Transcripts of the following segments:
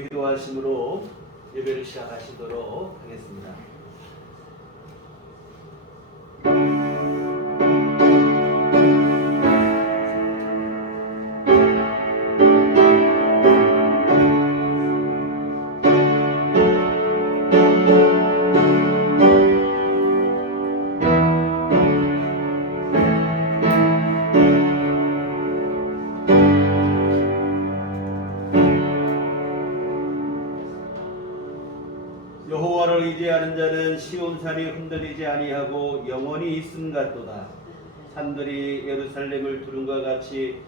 기도하심으로 예배를 시작하시도록 하겠습니다. 여호와를 의지하는 자는 시온산이 흔들리지 아니하고 영원히 있음 같도다. 산들이 예루살렘을 두른과 같이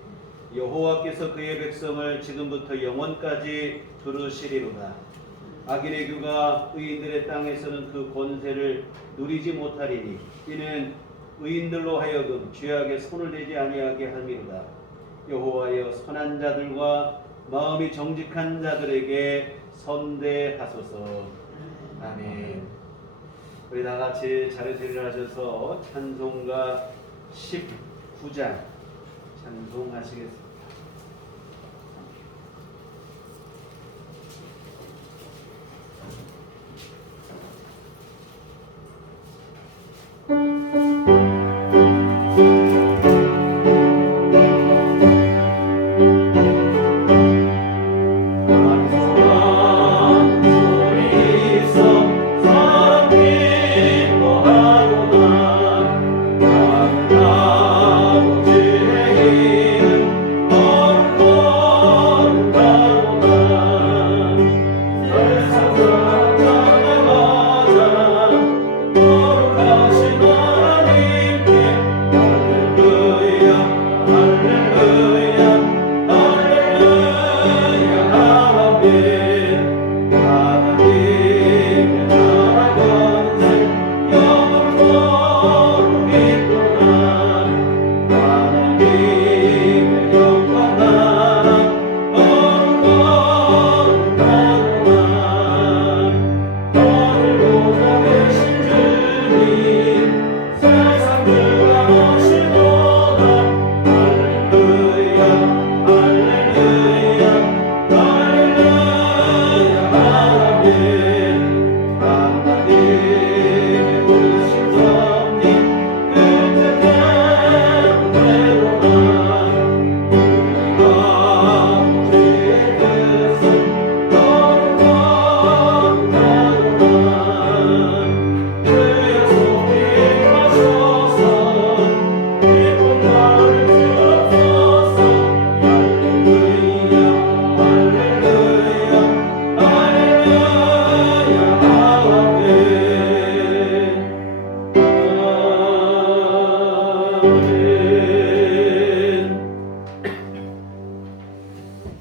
여호와께서 그의 백성을 지금부터 영원까지 두르시리로다. 악인의 규가 의인들의 땅에서는 그 권세를 누리지 못하리니 이는 의인들로 하여금 죄악에 손을 대지 아니하게 함이로다. 여호와여, 선한 자들과 마음이 정직한 자들에게 선대하소서. 아멘. 우리 다같이 자리에서 일어나셔서 찬송가 19장 찬송하시겠습니다.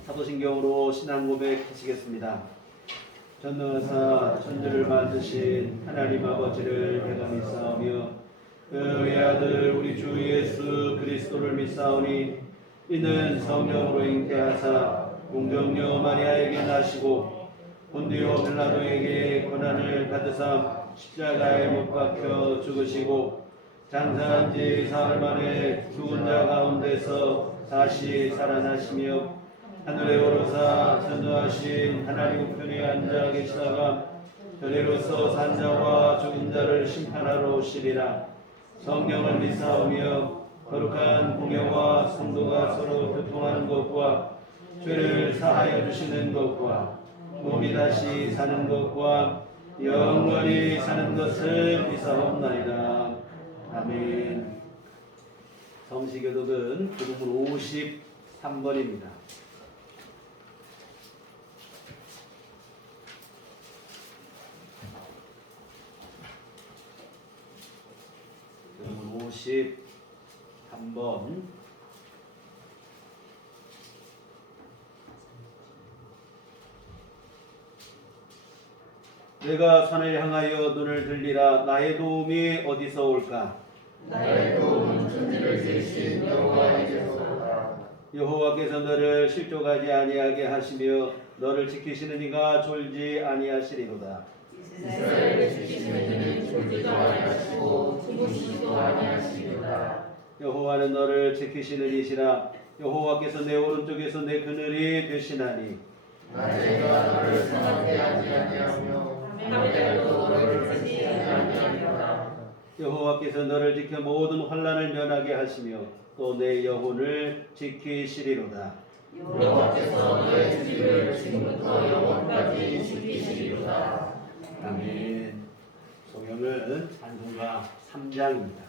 사도신경으로 신앙 고백하시겠습니다. 전능하사 천지를 만드신 하나님 아버지를 내가 믿사오며 그의 아들 우리 주 예수 그리스도를 믿사오니 이는 성령으로 잉태하사 공정녀 마리아에게 나시고 본디오 빌라도에게 고난을 받으사 십자가에 못 박혀 죽으시고 장사한 지 사흘 만에 죽은 자 가운데서 다시 살아나시며 하늘에 오르사 전능하신 하나님 우편에 앉아 계시다가 저리로서 산 자와 죽은 자를 심판하러 오시리라. 성령을 믿사오며 거룩한 공예와 성도가 서로 교통하는 것과 죄를 사하여 주시는 것과 몸이 다시 사는 것과 영원히 사는 것을 믿사옵나이다. 아멘. 성시교독은 부분 53번입니다. 부분 53번. 내가 산을 향하여 눈을 들리라. 나의 도움이 어디서 올까? 나의 도움은 천지를 지으신 여호와에게서 오라. 여호와께서 너를 실족하지 아니하게 하시며 너를 지키시는 이가 졸지 아니하시리로다. 이스라엘을 지키시는 이는 졸지도 아니하시고 주무시지도 아니하시리로다. 여호와는 너를 지키시는 이시라. 여호와께서 내 오른쪽에서 내 그늘이 되시나니 낮에가 너를 상하게 하지 아니하며 밤의 달도 너를 끄지 아니하리로다. 여호와께서 너를 지켜 모든 환난을 면하게 하시며 또 내 영혼을 지키시리로다. 여호와께서 너의 집을 지금부터 영원까지 지키시리로다. 아멘. 성경은 찬송가 3장입니다.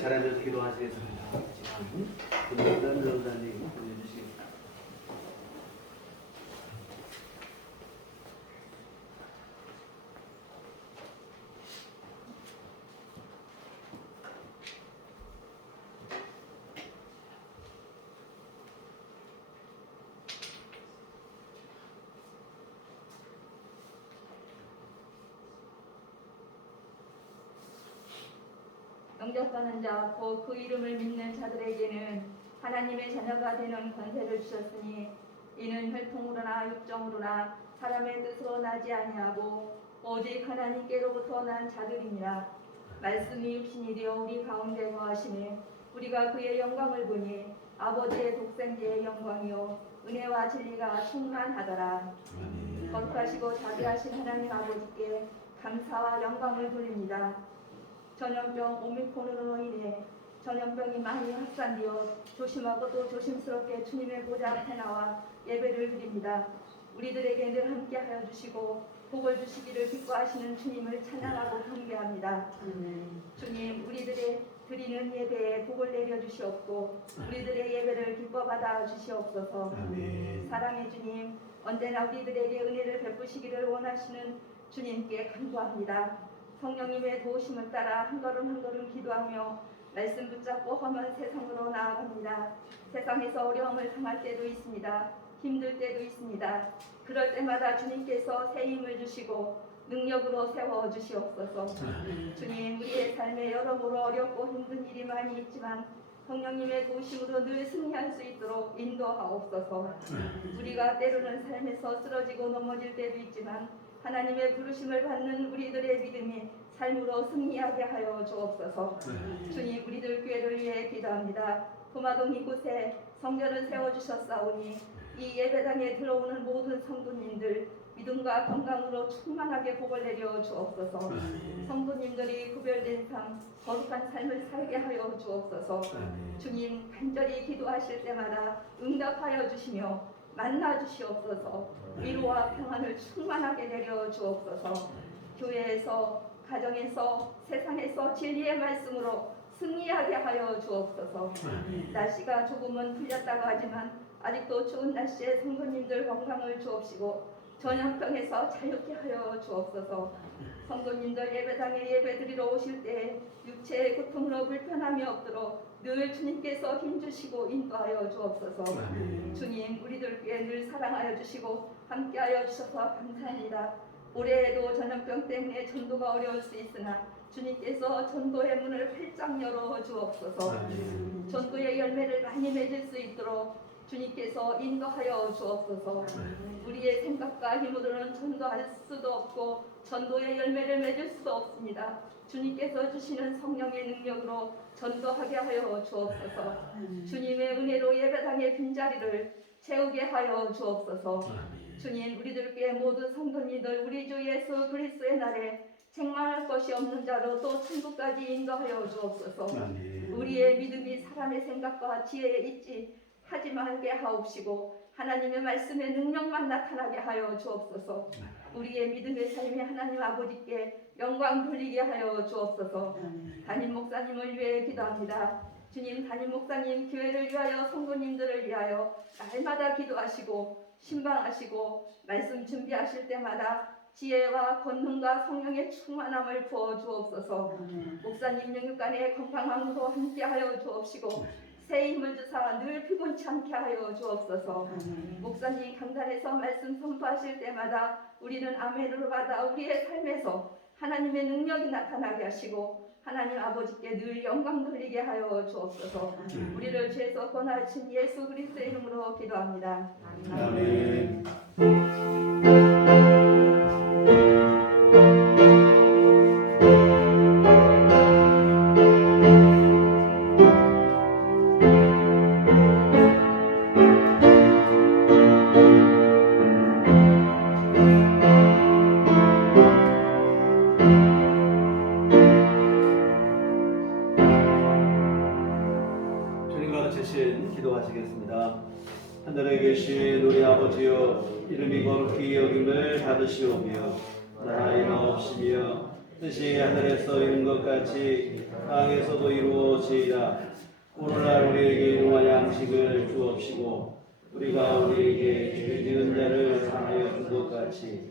잘 앉아서 기도하시겠습니다. 김영단 변호사님 보내주시겠습니다. 영접하는 자, 곧 그 이름을 믿는 자들에게는 하나님의 자녀가 되는 권세를 주셨으니 이는 혈통으로나 육정으로나 사람의 뜻으로 나지 아니하고 오직 하나님께로부터 난 자들이니라. 말씀이 육신이 되어 우리 가운데 거하시니 우리가 그의 영광을 보니 아버지의 독생자의 영광이요 은혜와 진리가 충만하더라. 거룩하시고 자비하신 하나님 아버지께 감사와 영광을 돌립니다. 전염병 오미크론으로 인해 전염병이 많이 확산되어 조심하고도 조심스럽게 주님의 보좌 앞에 나와 예배를 드립니다. 우리들에게 늘 함께하여 주시고 복을 주시기를 기뻐하시는 주님을 찬양하고 경배합니다. 주님, 우리들의 드리는 예배에 복을 내려 주시옵고 우리들의 예배를 기뻐 받아 주시옵소서. 사랑의 주님, 언제나 우리들에게 은혜를 베푸시기를 원하시는 주님께 간구합니다. 성령님의 도우심을 따라 한 걸음 한 걸음 기도하며 말씀 붙잡고 험한 세상으로 나아갑니다. 세상에서 어려움을 당할 때도 있습니다. 힘들 때도 있습니다. 그럴 때마다 주님께서 새 힘을 주시고 능력으로 세워 주시옵소서. 주님, 우리의 삶에 여러모로 어렵고 힘든 일이 많이 있지만 성령님의 도우심으로 늘 승리할 수 있도록 인도하옵소서. 우리가 때로는 삶에서 쓰러지고 넘어질 때도 있지만 하나님의 부르심을 받는 우리들의 믿음이 삶으로 승리하게 하여 주옵소서. 주님, 우리들 교회를 위해 기도합니다. 도마동 이곳에 성전을 세워주셨사오니 이 예배당에 들어오는 모든 성도님들 믿음과 건강으로 충만하게 복을 내려 주옵소서. 성도님들이 구별된 삶, 거룩한 삶을 살게 하여 주옵소서. 주님, 간절히 기도하실 때마다 응답하여 주시며 만나 주시옵소서. 위로와 평안을 충만하게 내려 주옵소서. 교회에서, 가정에서, 세상에서 진리의 말씀으로 승리하게 하여 주옵소서. 날씨가 조금은 풀렸다고 하지만 아직도 추운 날씨에 성도님들 건강을 주옵시고 전염병에서 자유케 하여 주옵소서. 성도님들 예배당에 예배드리러 오실 때 육체의 고통으로 불편함이 없도록 늘 주님께서 힘주시고 인도하여 주옵소서. 주님, 우리들께 늘 사랑하여 주시고 함께하여 주셔서 감사합니다. 올해에도 전염병 때문에 전도가 어려울 수 있으나 주님께서 전도의 문을 활짝 열어 주옵소서. 전도의 열매를 많이 맺을 수 있도록 주님께서 인도하여 주옵소서. 우리의 생각과 힘으로는 전도할 수도 없고 전도의 열매를 맺을 수도 없습니다. 주님께서 주시는 성령의 능력으로 전도하게 하여 주옵소서. 주님의 은혜로 예배당의 빈자리를 채우게 하여 주옵소서. 주님, 우리들께 모든 성도님들 우리 주 예수 그리스도의 날에 책망할 것이 없는 자로 또 천국까지 인도하여 주옵소서. 우리의 믿음이 사람의 생각과 지혜에 있지 하지 말게 하옵시고 하나님의 말씀의 능력만 나타나게 하여 주옵소서. 우리의 믿음의 삶이 하나님 아버지께 영광 돌리게 하여 주옵소서. 담임 목사님을 위해 기도합니다. 주님, 담임 목사님 교회를 위하여 성도님들을 위하여 날마다 기도하시고 신방하시고 말씀 준비하실 때마다 지혜와 권능과 성령의 충만함을 부어 주옵소서. 목사님 영육간의 건강함으로 함께하여 주옵시고 새 힘을 주사 늘 피곤치 않게 하여 주옵소서. 목사님 강단에서 말씀 선포하실 때마다 우리는 아멘으로 받아 우리의 삶에서 하나님의 능력이 나타나게 하시고 하나님 아버지께 늘 영광 돌리게 하여 주옵소서. 우리를 죄에서 권하신 예수 그리스도의 이름으로 기도합니다. 아멘. 주님과 같이 기도하시겠습니다. 하늘에 계신 우리 아버지여, 이름이 거룩히 여김을 받으시오며 나라의 마옵시며 뜻이 하늘에서 이룬 것 같이 땅에서도 이루어지이다. 오늘날 우리에게 일용할 양식을 주옵시고 우리가 우리에게 죄 지은 자를 사하여 준 것 같이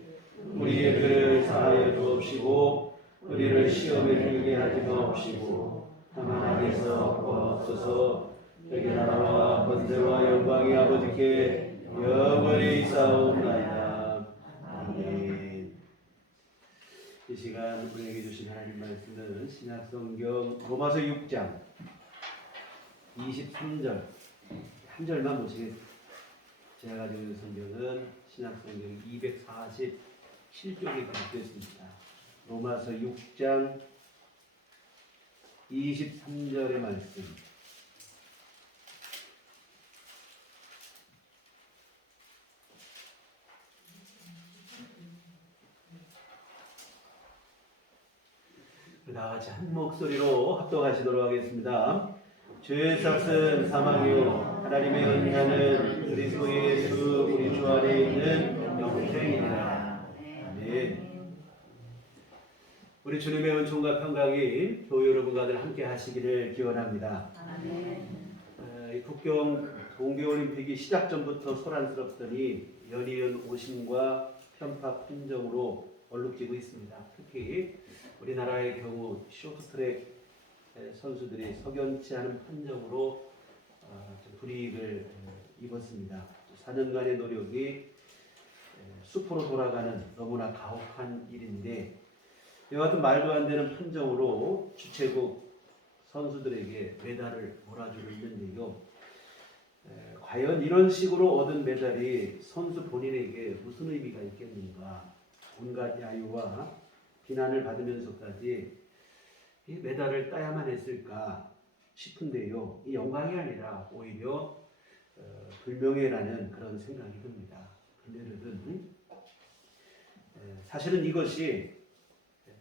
우리의 죄를 사하여 주옵시고 우리를 시험에 들게 하지 마옵시고 다만 악에서 구하옵소서. 여기 나라와 권세와 영광이 아버지께 영원히 있사옵나이다. 아멘. 이 시간 우리에게 주신 하나님 말씀은 신약성경 로마서 6장 23절 한 절만 보시겠습니다. 제가 가지고 있는 성경은 신약성경 247쪽에 기록되어 있습니다. 로마서 6장 23절의 말씀. 다 같이 한 목소리로 합독하시도록 하겠습니다. 죄의 삭은 사망이요 하나님의 은혜는 그리스도 예수 우리 주 안에 있는 영생이니라. 아멘. 우리 주님의 은총과 평강이 교회 여러분과 늘 함께 하시기를 기원합니다. 이 국경 동계올림픽이 시작 전부터 소란스럽더니 연이은 오심과 편파 판정으로 얼룩지고 있습니다. 특히 우리나라의 경우 쇼트트랙 선수들이 석연치 않은 판정으로 불이익을 입었습니다. 4년간의 노력이 수포로 돌아가는 너무나 가혹한 일인데 이와 같은 말도 안 되는 판정으로 주최국 선수들에게 메달을 몰아주고 있는데요. 과연 이런 식으로 얻은 메달이 선수 본인에게 무슨 의미가 있겠는가? 온갖 야유와 비난을 받으면서까지 이 메달을 따야만 했을까 싶은데요. 이 영광이 아니라 오히려 불명예라는 그런 생각이 듭니다. 그런데 사실은 이것이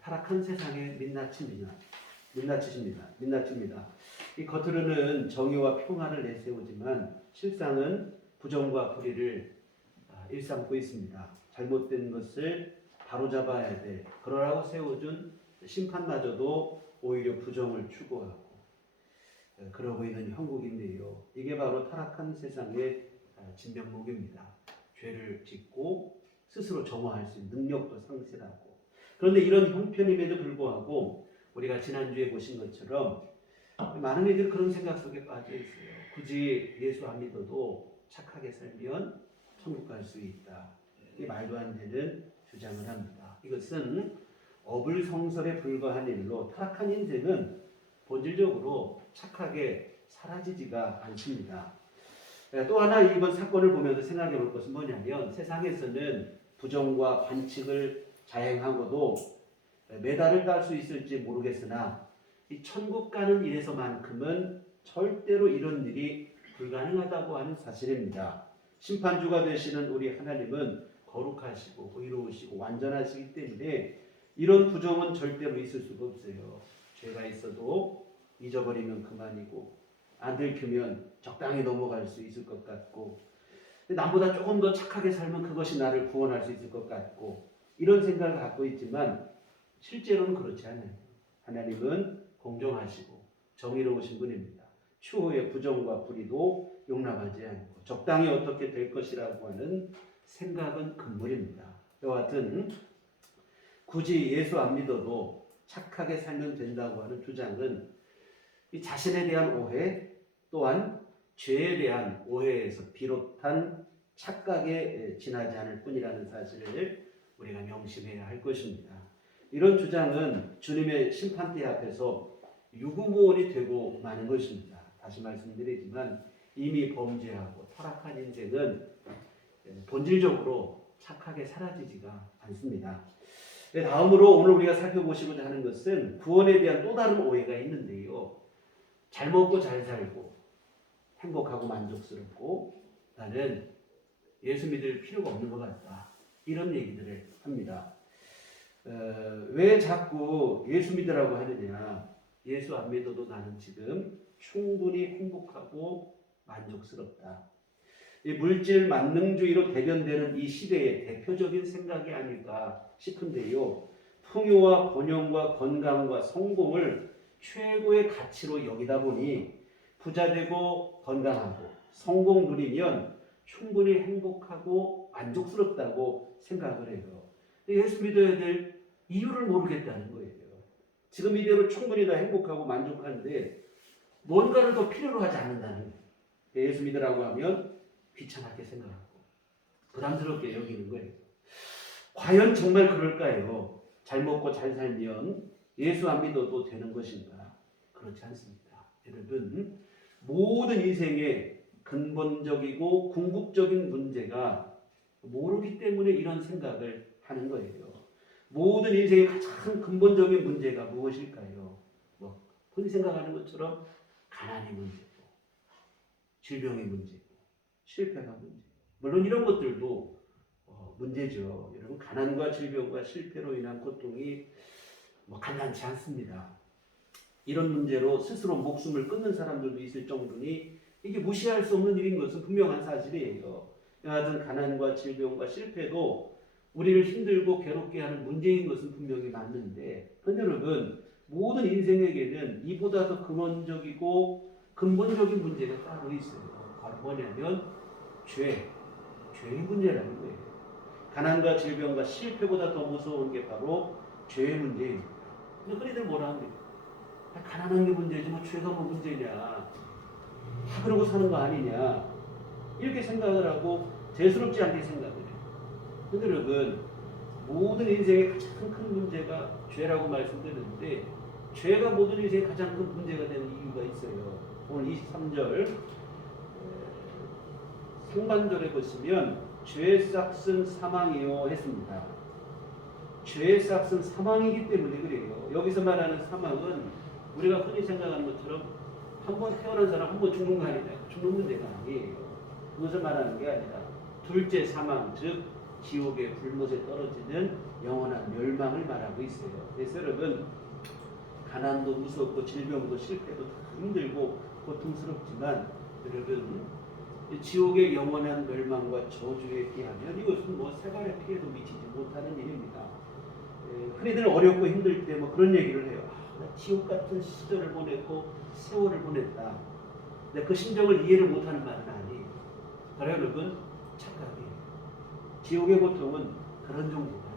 타락한 세상의 민낯입니다. 이 겉으로는 정의와 평화를 내세우지만 실상은 부정과 불의를 일삼고 있습니다. 잘못된 것을 바로잡아야 돼. 그러라고 세워준 심판마저도 오히려 부정을 추구하고 그러고 있는 형국인데요. 이게 바로 타락한 세상의 진면목입니다. 죄를 짓고 스스로 정화할 수 있는 능력도 상실하고. 그런데 이런 형편임에도 불구하고 우리가 지난주에 보신 것처럼 많은 이들이 그런 생각 속에 빠져 있어요. 굳이 예수 안 믿어도 착하게 살면 천국 갈 수 있다. 이 말도 안 되는 주장을 합니다. 이것은 어불성설에 불과한 일로 타락한 인생은 본질적으로 착하게 사라지지가 않습니다. 또 하나 이번 사건을 보면서 생각해 볼 것은 뭐냐면 세상에서는 부정과 반칙을 자행하고도 메달을 딸 수 있을지 모르겠으나 이 천국 가는 일에서만큼은 절대로 이런 일이 불가능하다고 하는 사실입니다. 심판주가 되시는 우리 하나님은 거룩하시고 의로우시고 완전하시기 때문에 이런 부정은 절대로 있을 수가 없어요. 죄가 있어도 잊어버리면 그만이고 안 들키면 적당히 넘어갈 수 있을 것 같고 남보다 조금 더 착하게 살면 그것이 나를 구원할 수 있을 것 같고 이런 생각을 갖고 있지만 실제로는 그렇지 않아요. 하나님은 공정하시고 정의로우신 분입니다. 추후의 부정과 불의도 용납하지 않고 적당히 어떻게 될 것이라고 하는 생각은 금물입니다. 이와 같은 굳이 예수 안 믿어도 착하게 살면 된다고 하는 주장은 이 자신에 대한 오해 또한 죄에 대한 오해에서 비롯한 착각에 지나지 않을 뿐이라는 사실을 우리가 명심해야 할 것입니다. 이런 주장은 주님의 심판대 앞에서 유구무원이 되고 마는 것입니다. 다시 말씀드리지만 이미 범죄하고 타락한 인생은 본질적으로 착하게 사라지지가 않습니다. 다음으로 오늘 우리가 살펴보시고자 하는 것은 구원에 대한 또 다른 오해가 있는데요. 잘 먹고 잘 살고 행복하고 만족스럽고 나는 예수 믿을 필요가 없는 것 같다. 이런 얘기들을 합니다. 왜 자꾸 예수 믿으라고 하느냐. 예수 안 믿어도 나는 지금 충분히 행복하고 만족스럽다. 이 물질 만능주의로 대변되는 이 시대의 대표적인 생각이 아닐까 싶은데요. 풍요와 번영과 건강과 성공을 최고의 가치로 여기다 보니 부자 되고 건강하고 성공 누리면 충분히 행복하고 만족스럽다고 생각을 해요. 예수 믿어야 될 이유를 모르겠다는 거예요. 지금 이대로 충분히 다 행복하고 만족한데 뭔가를 더 필요로 하지 않는다는 거예요. 예수 믿으라고 하면 귀찮게 생각하고 부담스럽게 여기는 거예요. 과연 정말 그럴까요? 잘 먹고 잘 살면 예수 안 믿어도 되는 것인가? 그렇지 않습니다. 여러분, 모든 인생의 근본적이고 궁극적인 문제가 모르기 때문에 이런 생각을 하는 거예요. 모든 인생의 가장 근본적인 문제가 무엇일까요? 흔히 생각하는 것처럼 가난이 문제고 질병이 문제고 실패가 문제고 물론 이런 것들도 문제죠. 여러분 가난과 질병과 실패로 인한 고통이 간단치 않습니다. 이런 문제로 스스로 목숨을 끊는 사람들도 있을 정도니 이게 무시할 수 없는 일인 것은 분명한 사실이에요. 여하튼 가난과 질병과 실패도 우리를 힘들고 괴롭게 하는 문제인 것은 분명히 맞는데 여러분 모든 인생에게는 이보다 더 근원적이고 근본적인 문제가 따로 있어요. 바로 뭐냐면 죄의 문제라는 거예요. 가난과 질병과 실패보다 더 무서운 게 바로 죄의 문제입니다. 근데 흔히들 뭐라 합니까? 가난한 게 문제지 뭐 죄가 뭐 문제냐. 다 그러고 사는 거 아니냐. 이렇게 생각을 하고 대수롭지 않게 생각을 해요. 근데 여러분 모든 인생의 가장 큰 문제가 죄라고 말씀드렸는데 죄가 모든 인생의 가장 큰 문제가 되는 이유가 있어요. 오늘 23절 상반절에 보시면 죄의 싹은 사망이요 했습니다. 죄의 싹은 사망이기 때문에 그래요. 여기서 말하는 사망은 우리가 흔히 생각하는 것처럼 한 번 태어난 사람 한 번 죽는 거 아니냐. 죽는 문제가 아니에요. 그것을 말하는 게 아니라 둘째 사망, 즉 지옥의 불못에 떨어지는 영원한 멸망을 말하고 있어요. 그래서 여러분 가난도 무섭고 질병도 실패도 다 힘들고 고통스럽지만 여러분 지옥의 영원한 멸망과 저주에 비하면 이것은 세발의 피해도 미치지 못하는 일입니다. 흔히들 어렵고 힘들 때 그런 얘기를 해요. 나 지옥 같은 시절을 보냈고 세월을 보냈다. 근데 그 심정을 이해를 못하는 말은 아니에요. 바로 여러분 착각이에요. 지옥의 고통은 그런 정도다.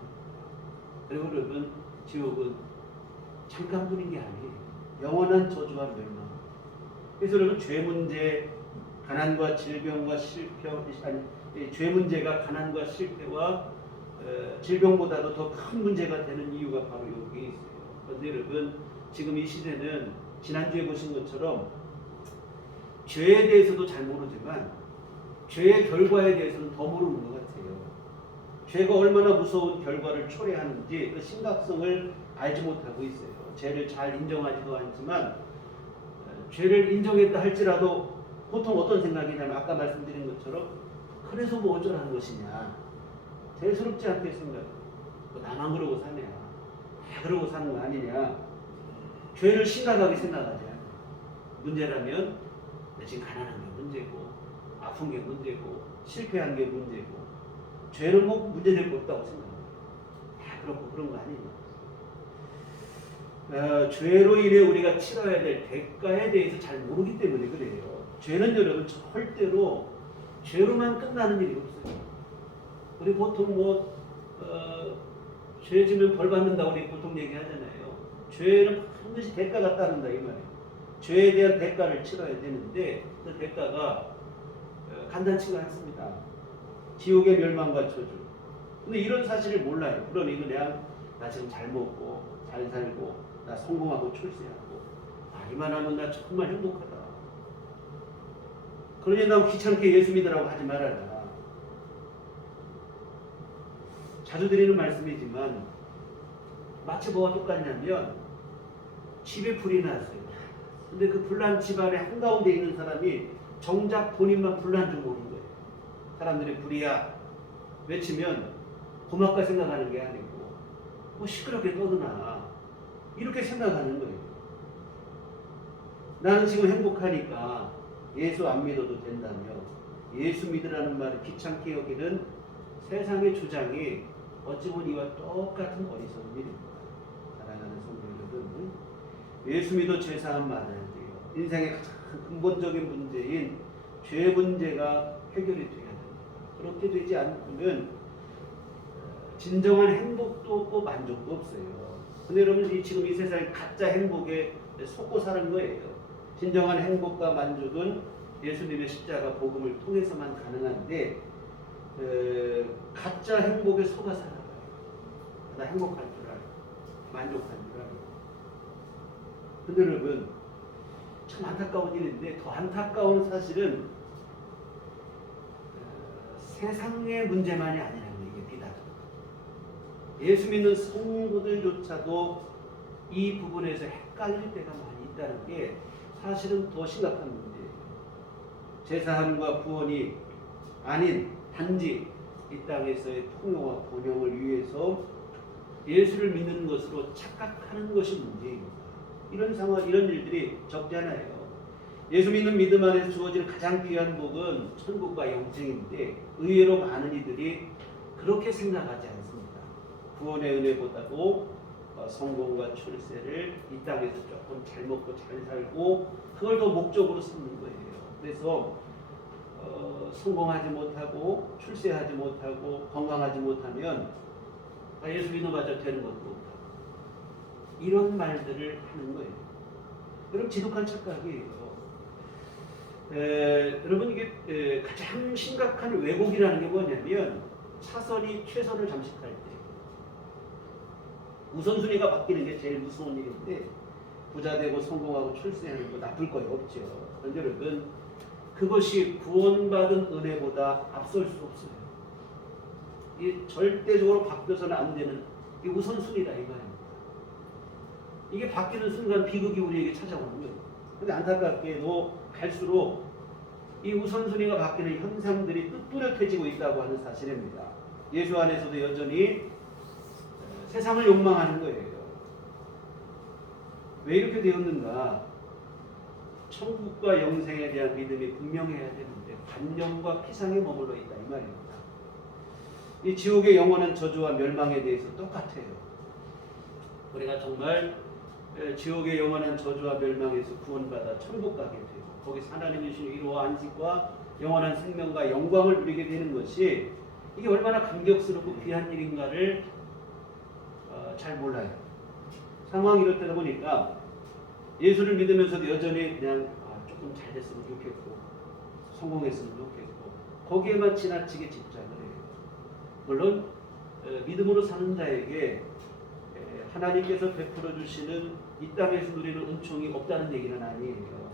그리고 여러분 지옥은 잠깐뿐인 게 아니에요. 영원한 저주와 멸망. 그래서 여러분 죄 문제, 가난과 질병과 실패, 죄 문제가 가난과 실패와 질병보다도 더 큰 문제가 되는 이유가 바로 여기에 있어요. 그런데 여러분 지금 이 시대는 지난주에 보신 것처럼 죄에 대해서도 잘 모르지만 죄의 결과에 대해서는 더 모르는 것 같아요. 죄가 얼마나 무서운 결과를 초래하는지 그 심각성을 알지 못하고 있어요. 죄를 잘 인정하지도 않지만 죄를 인정했다 할지라도 보통 어떤 생각이냐면 아까 말씀드린 것처럼 그래서 뭐 어쩌라는 것이냐. 대수롭지 않게 생각해. 나만 그러고 사냐. 다 그러고 사는 거 아니냐. 죄를 심각하게 생각하지 않아요. 문제라면 지금 가난한 게 문제고 아픈 게 문제고 실패한 게 문제고 죄는 문제될 거 없다고 생각합니다. 그렇고 그런 거 아닙니다. 죄로 인해 우리가 치러야 될 대가에 대해서 잘 모르기 때문에 그래요. 죄는 여러분 절대로 죄로만 끝나는 일이 없어요. 우리 보통 죄 지면 벌 받는다 우리 보통 얘기하잖아요. 죄는 반드시 대가가 따른다 이 말이에요. 죄에 대한 대가를 치러야 되는데 그 대가가 간단치가 않습니다. 지옥의 멸망과 저주. 근데 이런 사실을 몰라요. 그러니 그냥 나 지금 잘 먹고 잘 살고 나 성공하고 출세하고 이만하면 나 정말 행복하다. 그러니 나 귀찮게 예수 믿으라고 하지 말아라. 자주 드리는 말씀이지만 마치 뭐가 똑같냐면 집에 불이 났어요. 근데 그 불난 집안의 한가운데 있는 사람이 정작 본인만 불난 줄 모르는 거예요. 사람들이 불이야 외치면 고맙게 생각하는 게 아니고 시끄럽게 떠드나 이렇게 생각하는 거예요. 나는 지금 행복하니까 예수 안 믿어도 된다며 예수 믿으라는 말을 귀찮게 여기는 세상의 주장이 어찌 보면 이와 똑같은 어리석은 일입니다. 사랑하는 성도 여러분, 예수 믿어 죄사함 많아야 돼요. 인생의 가장 근본적인 문제인 죄 문제가 해결이 돼야 됩니다. 그렇게 되지 않고는 진정한 행복도 없고 만족도 없어요. 근데 여러분 지금 이 세상에 가짜 행복에 속고 사는 거예요. 진정한 행복과 만족은 예수님의 십자가 복음을 통해서만 가능한데 가짜 행복에 속아 살아가요. 나 행복할 줄 알고 만족할 줄 알고. 근데 여러분 참 안타까운 일인데 더 안타까운 사실은 세상의 문제만이 아니라는 게 비단. 예수 믿는 성도들조차도 이 부분에서 헷갈릴 때가 많이 있다는 게 사실은 더 심각한 문제예요. 제사함과 구원이 아닌 단지 이 땅에서의 통로와 번영을 위해서 예수를 믿는 것으로 착각하는 것이 문제입니다. 이런 상황, 이런 일들이 적지 않아요. 예수 믿는 믿음 안에서 주어지는 가장 귀한 복은 천국과 영생인데 의외로 많은 이들이 그렇게 생각하지 않습니다. 구원의 은혜보다도 성공과 출세를 이 땅에서 조금 잘 먹고 잘 살고 그걸 더 목적으로 삼는 거예요. 그래서 성공하지 못하고 출세하지 못하고 건강하지 못하면 예수 믿어봤자 되는 것도 없다. 이런 말들을 하는 거예요. 여러분 지독한 착각이에요. 여러분 이게 가장 심각한 왜곡이라는 게 뭐냐면 차선이 최선을 잠식할 때 우선순위가 바뀌는 게 제일 무서운 일인데 부자 되고 성공하고 출세하는 거 나쁠 거 없죠. 그런데 여러분 그것이 구원받은 은혜보다 앞설 수 없어요. 이 절대적으로 바뀌어서는 안 되는 이 우선순위다 이거예요. 이게 바뀌는 순간 비극이 우리에게 찾아오는 거예요. 근데 안타깝게도 갈수록 이 우선순위가 바뀌는 현상들이 뚜렷해지고 있다고 하는 사실입니다. 예수 안에서도 여전히 세상을 욕망하는 거예요. 왜 이렇게 되었는가? 천국과 영생에 대한 믿음이 분명해야 되는데 관념과 피상에 머물러 있다 이 말입니다. 이 지옥의 영원한 저주와 멸망에 대해서 똑같아요. 우리가 정말 지옥의 영원한 저주와 멸망에서 구원받아 천국 가게 되고 거기서 하나님의 신 위로와 안식과 영원한 생명과 영광을 누리게 되는 것이 이게 얼마나 감격스럽고 귀한 일인가를 잘 몰라요. 상황이 이렇다 보니까 예수를 믿으면서도 여전히 그냥 조금 잘 됐으면 좋겠고 성공했으면 좋겠고 거기에만 지나치게 집착을 해요. 물론 믿음으로 사는 자에게 하나님께서 베풀어 주시는 이 땅에서 누리는 은총이 없다는 얘기는 아니에요.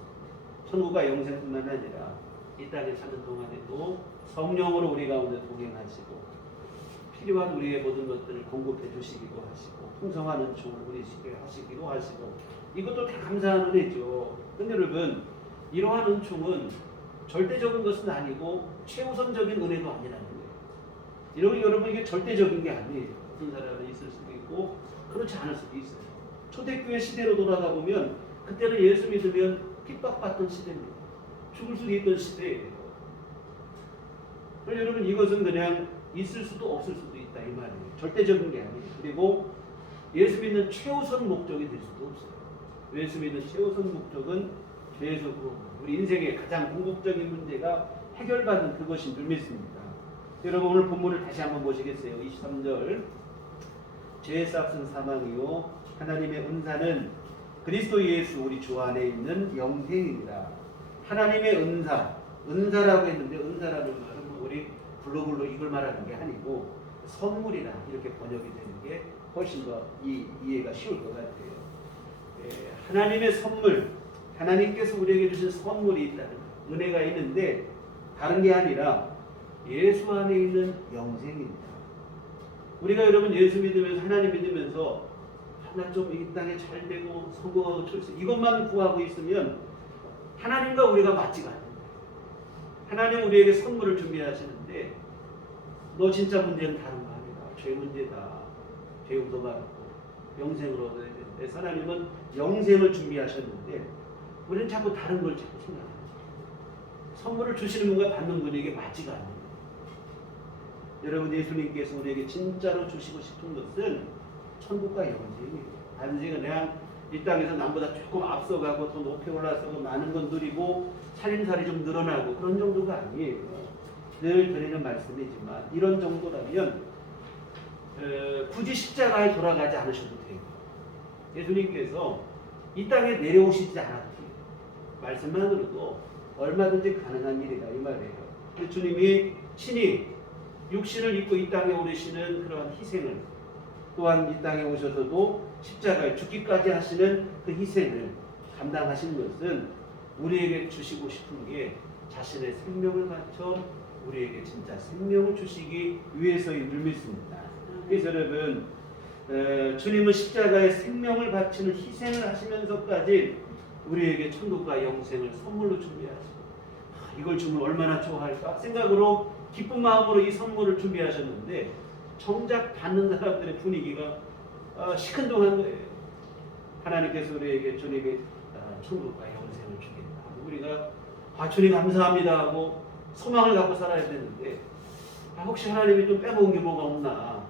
천국과 영생뿐만 아니라 이 땅에 사는 동안에도 성령으로 우리 가운데 동행하시고 필요한 우리의 모든 것들을 공급해 주시기도 하시고 풍성한 은총을 우리에게 하시기도 하시고 이것도 다 감사한 은혜죠. 그런데 여러분 이러한 은총은 절대적인 것은 아니고 최우선적인 은혜도 아니라는 거예요. 여러분 이게 절대적인 게 아니에요. 어떤 사람은 있을 수도 있고 그렇지 않을 수도 있어요. 초대교회 시대로 돌아가 보면 그때는 예수 믿으면 핍박받던 시대입니다. 죽을 수도 있던 시대예요. 그래서 여러분 이것은 그냥 있을 수도 없을 수도 있다. 있다 이 말이에요. 절대적인 게 아니에요. 그리고 예수 믿는 최우선 목적이 될 수도 없어요. 예수 믿는 최우선 목적은 계속 우리 인생의 가장 궁극적인 문제가 해결받은 그것인 줄 믿습니다. 여러분 오늘 본문을 다시 한번 보시겠어요? 23절 죄의 싹은 사망이요 하나님의 은사는 그리스도 예수 우리 주 안에 있는 영생입니다. 하나님의 은사라고 했는데 은사라는 말은 우리 블로글로 이걸 말하는 게 아니고 선물이라 이렇게 번역이 되는 게 훨씬 더 이해가 쉬울 것 같아요. 하나님의 선물, 하나님께서 우리에게 주신 선물이 있다는 은혜가 있는데 다른 게 아니라 예수 안에 있는 영생입니다. 우리가 여러분 예수 믿으면서 하나님 믿으면서 나 좀 이 땅에 잘 되고 성공하고 출세 이것만 구하고 있으면 하나님과 우리가 맞지가 않는다. 하나님 우리에게 선물을 준비하시는데 너 진짜 문제는 다른 거 아니다. 죄 문제다. 죄도 많고 영생을 얻어야 되는데 하나님은 영생을 준비하셨는데 우리는 자꾸 다른 걸 자꾸 생각합니다. 선물을 주시는 분과 받는 분에게 맞지가 않는 거예요. 여러분 예수님께서 우리에게 진짜로 주시고 싶은 것은 천국과 영생이에요. 단지 그냥 이 땅에서 남보다 조금 앞서가고 더 높이 올라서고 많은 건 누리고 살림살이 좀 늘어나고 그런 정도가 아니에요. 늘 드리는 말씀이지만 이런 정도라면 굳이 십자가에 돌아가지 않으셔도 돼요. 예수님께서 이 땅에 내려오시지 않아도 돼요. 말씀만으로도 얼마든지 가능한 일이다 이 말이에요. 주님이 친히 육신을 입고 이 땅에 오르시는 그러한 희생을 또한 이 땅에 오셔서도 십자가에 죽기까지 하시는 그 희생을 감당하신 것은 우리에게 주시고 싶은 게 자신의 생명을 바쳐 우리에게 진짜 생명을 주시기 위해서인 줄 믿습니다. 그래서 여러분 주님은 십자가에 생명을 바치는 희생을 하시면서까지 우리에게 천국과 영생을 선물로 준비하시고 이걸 주면 얼마나 좋아할까 생각으로 기쁜 마음으로 이 선물을 준비하셨는데 정작 받는 사람들의 분위기가 시큰둥한 거예요. 하나님께서 우리에게 주님이 천국과 영생을 주겠다. 우리가 주님 감사합니다 하고 소망을 갖고 살아야 되는데 혹시 하나님이 좀 빼먹은 게 뭐가 없나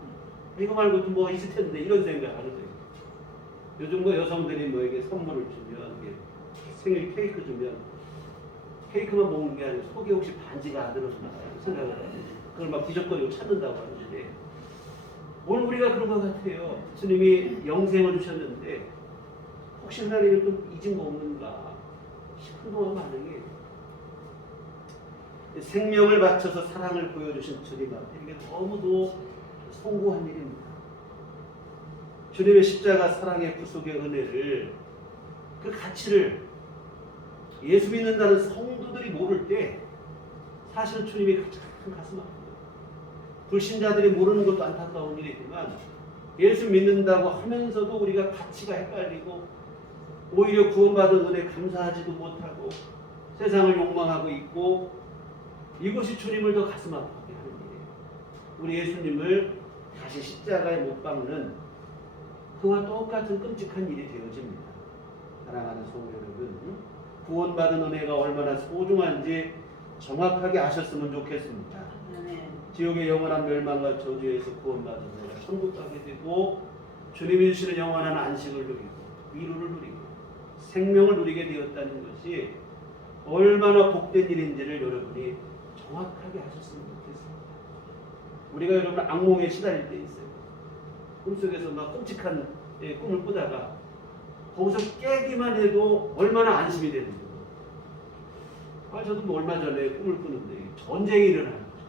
이거 말고 또 뭐 있을 텐데 이런 생각하는 거예요. 요즘 뭐 여성들이 뭐에게 선물을 주면 생일 케이크 주면 케이크만 먹는 게 아니고 속에 혹시 반지가 안 들었나 생각을 하고 그걸 막 뒤적거리고 찾는다고 하는데 오늘 우리가 그런 것 같아요. 주님이 영생을 주셨는데 혹시 하나님이 좀 잊은 거 없는가 시큰둥한 반응이에요. 생명을 바쳐서 사랑을 보여주신 주님 앞에 이게 너무도 송구한 일입니다. 주님의 십자가 사랑의 구속의 은혜를 그 가치를 예수 믿는다는 성도들이 모를 때 사실 주님이 가장 가슴 아프고 불신자들이 모르는 것도 안타까운 일이지만 예수 믿는다고 하면서도 우리가 가치가 헷갈리고 오히려 구원받은 은혜 감사하지도 못하고 세상을 욕망하고 있고 이것이 주님을 더 가슴 아프게 하는 일이에요. 우리 예수님을 다시 십자가에 못 박는 그와 똑같은 끔찍한 일이 되어집니다. 사랑하는 성도 여러분, 구원받은 은혜가 얼마나 소중한지 정확하게 아셨으면 좋겠습니다. 지옥의 영원한 멸망과 저주에서 구원받은 우리가 천국 가게 되고 주님이 주시는 영원한 안식을 누리고 위로를 누리고 생명을 누리게 되었다는 것이 얼마나 복된 일인지를 여러분이 정확하게 아셨으면 좋겠습니다. 우리가 여러분 악몽에 시달릴 때 있어요. 꿈속에서 막 끔찍한 꿈을 꾸다가 거기서 깨기만 해도 얼마나 안심이 되는 거예요. 저도 뭐 얼마 전에 꿈을 꾸는데 전쟁이 일어나는 거죠.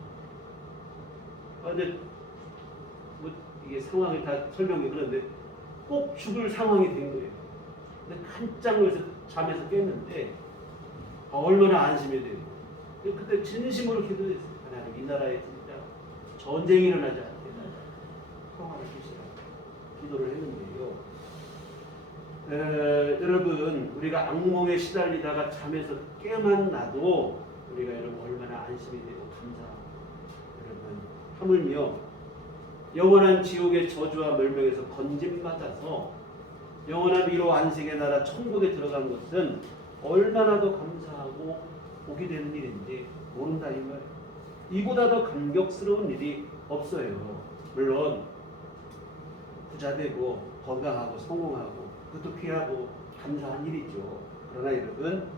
근데 뭐 이게 상황을 다 설명해 그런데 꼭 죽을 상황이 된 거예요. 근데 깜짝 놀라서 잠에서 깼는데 얼마나 안심이 되고 그때 진심으로 기도했어요. 하나님 이 나라에 진짜 전쟁이 일어나지 않게 평화를 주시라 기도를 했는데요. 여러분 우리가 악몽에 시달리다가 잠에서 깨만 나도 우리가 여러분 얼마나 안심이 되고 감사하고 여러분 하물며 영원한 지옥의 저주와 멸망에서 건짐받아서 영원한 위로 안식의 나라 천국에 들어간 것은 얼마나 더 감사하고 복이 되는 일인지 모른다 이 말이에요. 이보다 더 감격스러운 일이 없어요. 물론 부자 되고 건강하고 성공하고 그것도 귀하고 감사한 일이죠. 그러나 여러분,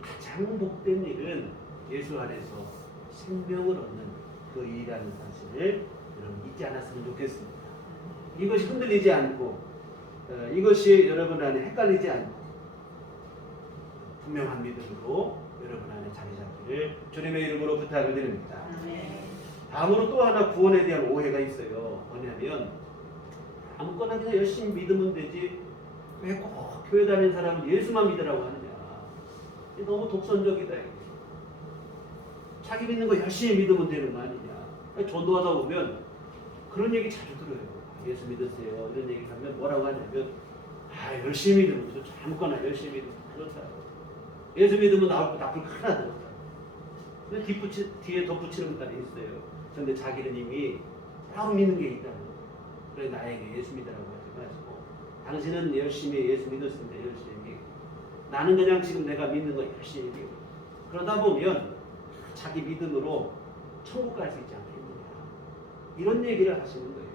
가장 복된 일은 예수 안에서 생명을 얻는 그 일이라는 사실을 여러분 잊지 않았으면 좋겠습니다. 이것이 흔들리지 않고 이것이 여러분 안에 헷갈리지 않고 분명한 믿음으로 여러분 안에 자리 잡기를 주님의 이름으로 부탁을 드립니다. 다음으로 또 하나 구원에 대한 오해가 있어요. 뭐냐면 아무거나 그냥 열심히 믿으면 되지 왜 꼭 교회 다니는 사람은 예수만 믿으라고 하느냐. 이게 너무 독선적이다. 자기 믿는 거 열심히 믿으면 되는 거 아니냐. 전도하다 보면 그런 얘기 자주 들어요. 예수 믿으세요. 이런 얘기 하면 뭐라고 하냐면 열심히 믿으면 좋죠. 아무거나 열심히 믿으면 그렇다. 예수 믿으면 나쁠 거 하나도 없다. 근데 뒤에 덧붙이는 것까지 있어요. 그런데 자기는 이미 따로 믿는 게 있다는 거예요. 그래 나에게 예수 믿으라고 하지 마시고 당신은 열심히 예수 믿었습니다. 열심히. 나는 그냥 지금 내가 믿는 거 열심히 믿고 그러다 보면 자기 믿음으로 천국 갈 수 있지 않겠느냐. 이런 얘기를 하시는 거예요.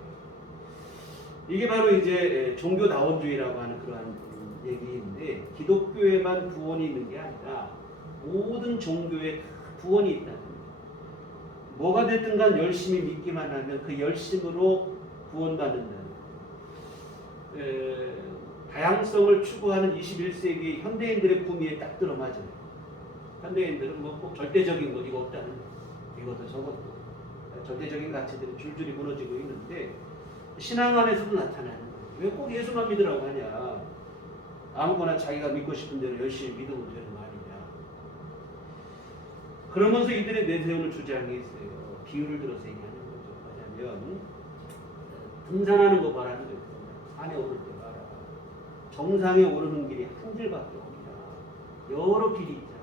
이게 바로 이제 종교다원주의라고 하는 그러한 얘기인데 기독교에만 구원이 있는 게 아니라 모든 종교에 구원이 있다는 거예요. 뭐가 됐든 간 열심히 믿기만 하면 그 열심으로 구원받는다는 거예요. 다양성을 추구하는 21세기 현대인들의 구미에 딱 들어맞아요. 현대인들은 뭐 꼭 절대적인 거 이거 없다는 거예요. 이것도 저것도 절대적인 가치들이 줄줄이 무너지고 있는데 신앙 안에서도 나타나는 거예요. 왜 꼭 예수만 믿으라고 하냐. 아무거나 자기가 믿고 싶은 대로 열심히 믿으면 되는 거 아니냐. 그러면서 이들의 내세우는 주장이 있어요. 비유를 들어서 얘기하는 거죠. 뭐냐면 등산하는 거 봐라는 거예요. 산에 오를 때 봐라. 정상에 오르는 길이 한 길밖에 없냐. 여러 길이 있잖아.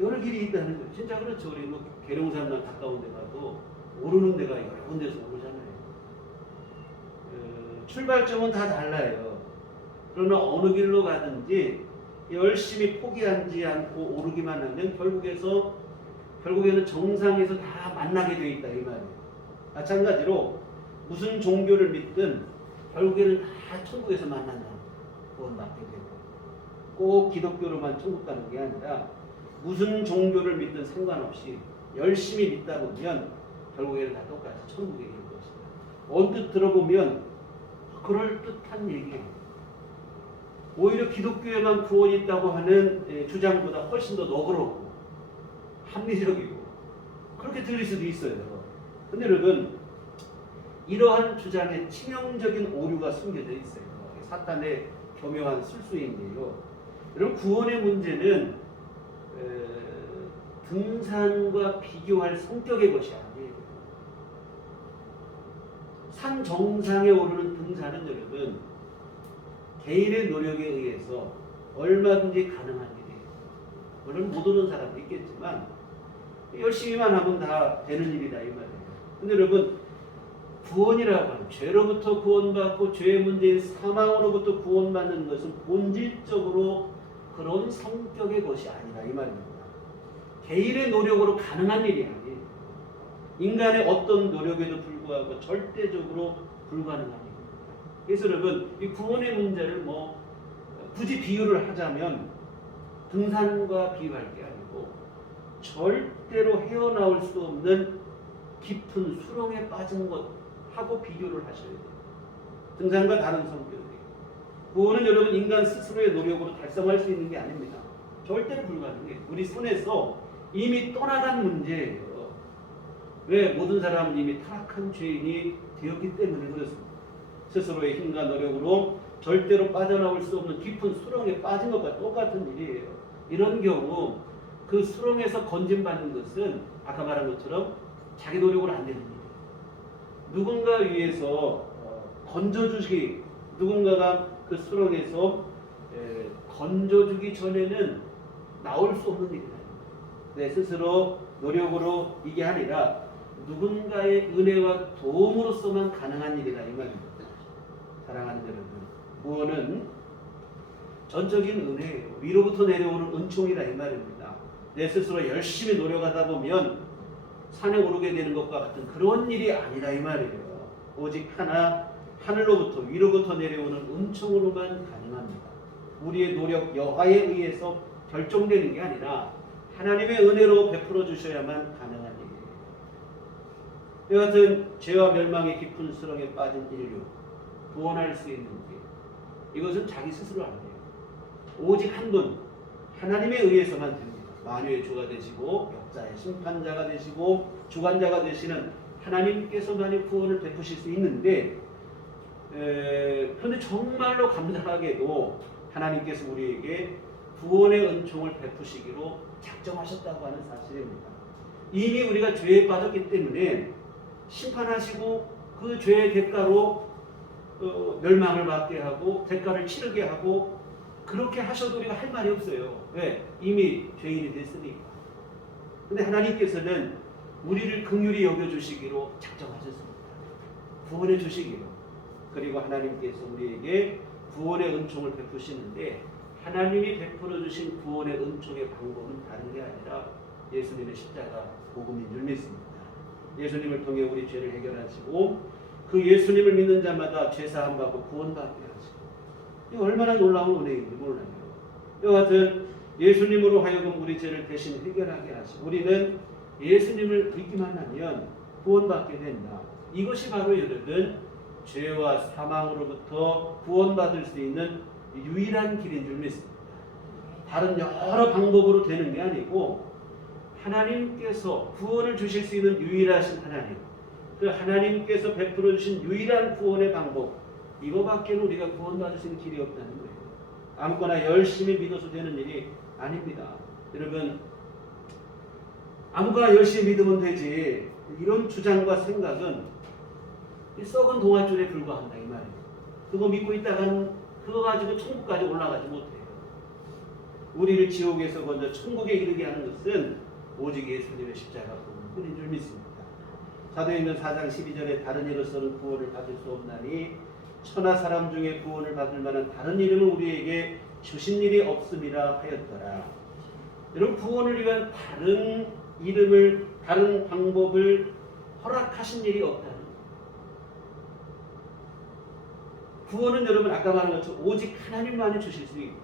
여러 길이 있다는 거예요. 진짜 그렇죠. 우리 뭐 계룡산만 가까운 데 가도 오르는 데가 여러 군데서 오르잖아요. 출발점은 다 달라요. 그러나 어느 길로 가든지 열심히 포기하지 않고 오르기만 하면 결국에는 정상에서 다 만나게 돼 있다 이 말이에요. 마찬가지로 무슨 종교를 믿든 결국에는 다 천국에서 만난다. 구원받게 되고 꼭 기독교로만 천국 가는 게 아니라 무슨 종교를 믿든 상관없이 열심히 믿다 보면 결국에는 다 똑같이 천국에 갈 것이다. 언뜻 들어보면 그럴듯한 얘기예요. 오히려 기독교에만 구원이 있다고 하는 주장보다 훨씬 더 너그럽고 합리적이고 그렇게 들릴 수도 있어요. 근데 여러분 이러한 주장에 치명적인 오류가 숨겨져 있어요. 사탄의 교묘한 술수인데요. 여러분 구원의 문제는 등산과 비교할 성격의 것이 아니에요. 산 정상에 오르는 등산은 여러분 개인의 노력에 의해서 얼마든지 가능한 일이에요. 물론 못 오는 사람도 있겠지만 열심히만 하면 다 되는 일이다 이 말이에요. 근데 여러분 구원이라고 하는 죄로부터 구원받고 죄의 문제인 사망으로부터 구원받는 것은 본질적으로 그런 성격의 것이 아니라 이 말입니다. 개인의 노력으로 가능한 일이 아니에요. 인간의 어떤 노력에도 불구하고 절대적으로 불가능한 일입니다. 그래서 여러분 이 구원의 문제를 뭐 굳이 비유를 하자면 등산과 비유할 게 아니고 절대로 헤어나올 수 없는 깊은 수렁에 빠진 것하고 비교를 하셔야 돼요. 등산과 다른 성격이에요. 구원은 여러분 인간 스스로의 노력으로 달성할 수 있는 게 아닙니다. 절대로 불가능해요. 우리 손에서 이미 떠나간 문제예요. 왜? 모든 사람은 이미 타락한 죄인이 되었기 때문에 그렇습니다. 스스로의 힘과 노력으로 절대로 빠져나올 수 없는 깊은 수렁에 빠진 것과 똑같은 일이에요. 이런 경우 그 수렁에서 건진받는 것은 아까 말한 것처럼 자기 노력으로 안 되는 일이에요. 누군가 위해서 건져주기, 누군가가 그 수렁에서 건져주기 전에는 나올 수 없는 일이에요. 내 스스로 노력으로 이게 아니라 누군가의 은혜와 도움으로서만 가능한 일이다 이 말입니다. 사랑하는 여러분, 구원은 전적인 은혜예요. 위로부터 내려오는 은총이다 이 말입니다. 내 스스로 열심히 노력하다 보면 산에 오르게 되는 것과 같은 그런 일이 아니라 이 말이에요. 오직 하나 하늘로부터 위로부터 내려오는 은총으로만 가능합니다. 우리의 노력 여하에 의해서 결정되는 게 아니라 하나님의 은혜로 베풀어 주셔야만 가능한 일이에요. 이와 같은 죄와 멸망의 깊은 수렁에 빠진 인류 구원할 수 있는 길, 이것은 자기 스스로 안 돼요. 오직 한 분 하나님에 의해서만 됩니다. 만유의 주가 되시고 역사의 심판자가 되시고 주관자가 되시는 하나님께서만이 구원을 베푸실 수 있는데, 그런데 정말로 감사하게도 하나님께서 우리에게 구원의 은총을 베푸시기로 작정하셨다고 하는 사실입니다. 이미 우리가 죄에 빠졌기 때문에 심판하시고 그 죄의 대가로 멸망을 받게 하고 대가를 치르게 하고 그렇게 하셔도 우리가 할 말이 없어요. 왜? 이미 죄인이 됐으니까. 근데 하나님께서는 우리를 긍휼히 여겨주시기로 작정하셨습니다. 구원해 주시기로. 그리고 하나님께서 우리에게 구원의 은총을 베푸시는데, 하나님이 베풀어 주신 구원의 은총의 방법은 다른 게 아니라 예수님의 십자가 복음인 줄 믿습니다. 예수님을 통해 우리 죄를 해결하시고 그 예수님을 믿는 자마다 죄사함 받고 구원받게 하시고, 이 얼마나 놀라운 은혜인지 몰라요. 이와 같은 예수님으로 하여금 우리 죄를 대신 해결하게 하시고 우리는 예수님을 믿기만 하면 구원받게 된다. 이것이 바로 여러분 죄와 사망으로부터 구원받을 수 있는 유일한 길인 줄 믿습니다. 다른 여러 방법으로 되는 게 아니고 하나님께서 구원을 주실 수 있는 유일하신 하나님, 그 하나님께서 베풀어 주신 유일한 구원의 방법, 이거밖에는 우리가 구원받을 수 있는 길이 없다는 거예요. 아무거나 열심히 믿어서 되는 일이 아닙니다. 여러분, 아무거나 열심히 믿으면 되지, 이런 주장과 생각은 이 썩은 동아줄에 불과한다 이 말이에요. 그거 믿고 있다가는 그거 가지고 천국까지 올라가지 못해요. 우리를 지옥에서 먼저 천국에 이르게 하는 것은 오직 예수님의 십자가 뿐인 줄 믿습니다. 사도행전 4장 12절에 다른 이로서는 구원을 받을 수 없나니 천하 사람 중에 구원을 받을 만한 다른 이름을 우리에게 주신 일이 없음이라 하였더라. 여러분, 구원을 위한 다른 이름을, 다른 방법을 허락하신 일이 없다는 거예요. 구원은 여러분 아까 말한 것처럼 오직 하나님만이 주실 수 있고,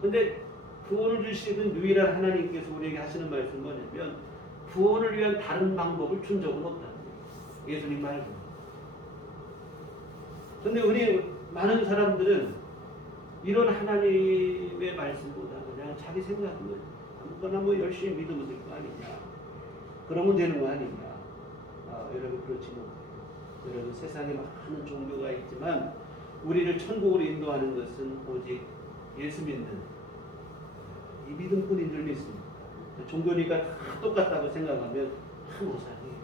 그런데 구원을 주시는 유일한 하나님께서 우리에게 하시는 말씀은 뭐냐면 구원을 위한 다른 방법을 준 적은 없다는 거예요. 예수님 말고. 그런데 우리 많은 사람들은 이런 하나님의 말씀보다 그냥 자기 생각은 아무거나 뭐 열심히 믿으면 될 거 아니냐, 그러면 되는 거 아니냐. 여러분, 그렇지 못해요. 여러분, 세상에 많은 종교가 있지만 우리를 천국으로 인도하는 것은 오직 예수 믿는 이 믿음뿐인 줄 믿습니다. 종교니까 다 똑같다고 생각하면 큰 오산이에요.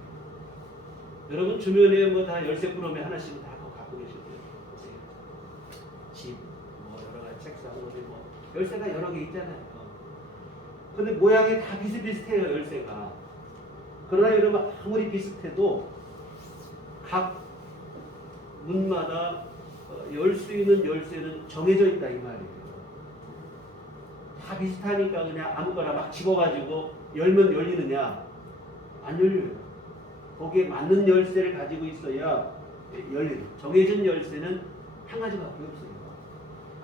여러분, 주변에 뭐 다 열쇠 꾸러미 하나씩은 다 갖고 계실 거예요. 집, 뭐 여러 가지 책상, 뭐 열쇠가 여러 개 있잖아요. 근데 모양이 다 비슷비슷해요, 열쇠가. 그러나 여러분, 아무리 비슷해도 각 문마다 열 수 있는 열쇠는 정해져 있다 이 말이에요. 다 비슷하니까 그냥 아무거나 막 집어가지고 열면 열리느냐? 안 열려요. 거기에 맞는 열쇠를 가지고 있어야 열리는, 정해진 열쇠는 한 가지밖에 없어요.